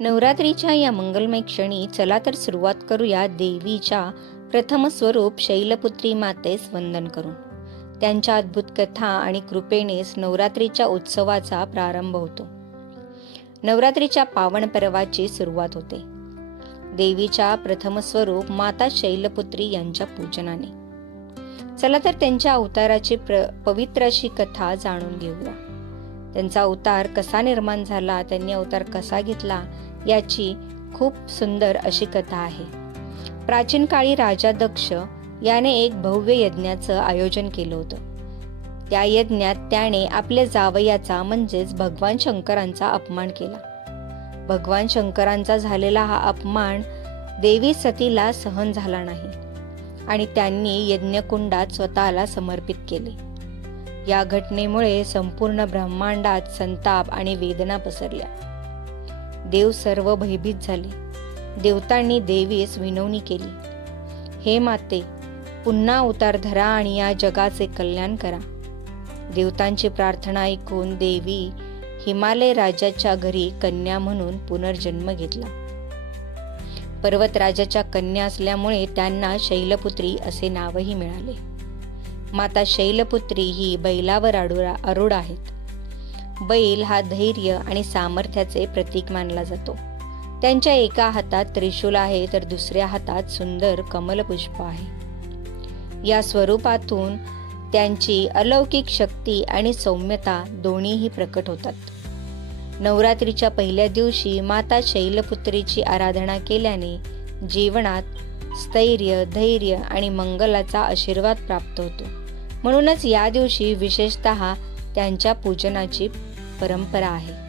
नवरात्रीच्या या मंगलमय क्षणी चला तर सुरुवात करूया देवीच्या प्रथम स्वरूप शैलपुत्री मातेस वंदन करून. त्यांच्या अद्भुत कथा आणि कृपेनेच नवरात्रीच्या उत्सवाचा प्रारंभ होतो. नवरात्रीच्या पावन पर्वाची सुरुवात होते. देवीच्या प्रथम स्वरूप माता शैलपुत्री यांच्या पूजनाने. चला तर त्यांच्या अवताराची प्र पवित्र अशी कथा जाणून घेऊया. त्यांचा अवतार कसा निर्माण झाला त्यांनी अवतार कसा घेतला याची खूप सुंदर अशी कथा आहे. प्राचीन काळी राजा दक्ष याने एक भव्य यज्ञाचं आयोजन केलं होतं. त्या यज्ञात त्याने आपल्या जावयाचा म्हणजेच भगवान शंकरांचा अपमान केला. भगवान शंकरांचा झालेला हा अपमान देवी सतीला सहन झाला नाही आणि त्यांनी यज्ञकुंडात स्वतःला समर्पित केले. या घटनेमुळे संपूर्ण ब्रह्मांडात संताप आणि वेदना पसरल्या. देव सर्व भयभीत झाले. देवतांनी देवीस विनवणी केली. हे माते पुन्हा उतार धरा आणि या जगाचे कल्याण करा देवतांची प्रार्थना ऐकून देवी हिमालय राजाच्या घरी कन्या म्हणून पुनर्जन्म घेतला. पर्वतराजाच्या कन्या असल्यामुळे त्यांना शैलपुत्री असे नावही मिळाले. माता शैलपुत्री ही बैलावर आडुरा अरुड आहेत. बैल हा धैर्य आणि सामर्थ्याचे प्रतीक मानला जातो. त्यांच्या एका हातात त्रिशूल आहे तर दुसऱ्या हातात सुंदर कमलपुष्प आहे. या स्वरूपातून त्यांची अलौकिक शक्ती आणि सौम्यता दोन्हीही प्रकट होतात. नवरात्रीच्या पहिल्या दिवशी माता शैलपुत्रीची आराधना केल्याने जीवनात स्थैर्य धैर्य आणि मंगलाचा आशीर्वाद प्राप्त होतो. म्हणूनच या दिवशी विशेषत त्यांच्या पूजनाची परंपरा आहे.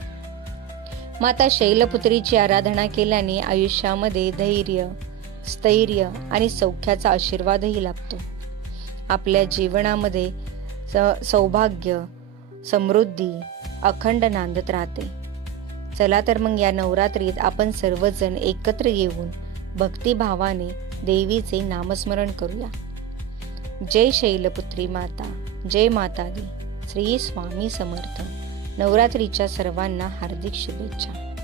माता शैलपुत्रीची आराधना केल्याने आयुष्यामध्ये धैर्य स्थैर्य आणि सौख्याचा आशीर्वादही लाभतो. आपल्या जीवनामध्ये स सौभाग्य समृद्धी अखंड नांदत राहते. चला तर मग या नवरात्रीत आपण सर्वजण एकत्र येऊन भक्तिभावाने देवीचे नामस्मरण करूया. जय शैलपुत्री माता जय मातादी श्री स्वामी समर्थ. नवरात्रीच्या सर्वांना हार्दिक शुभेच्छा.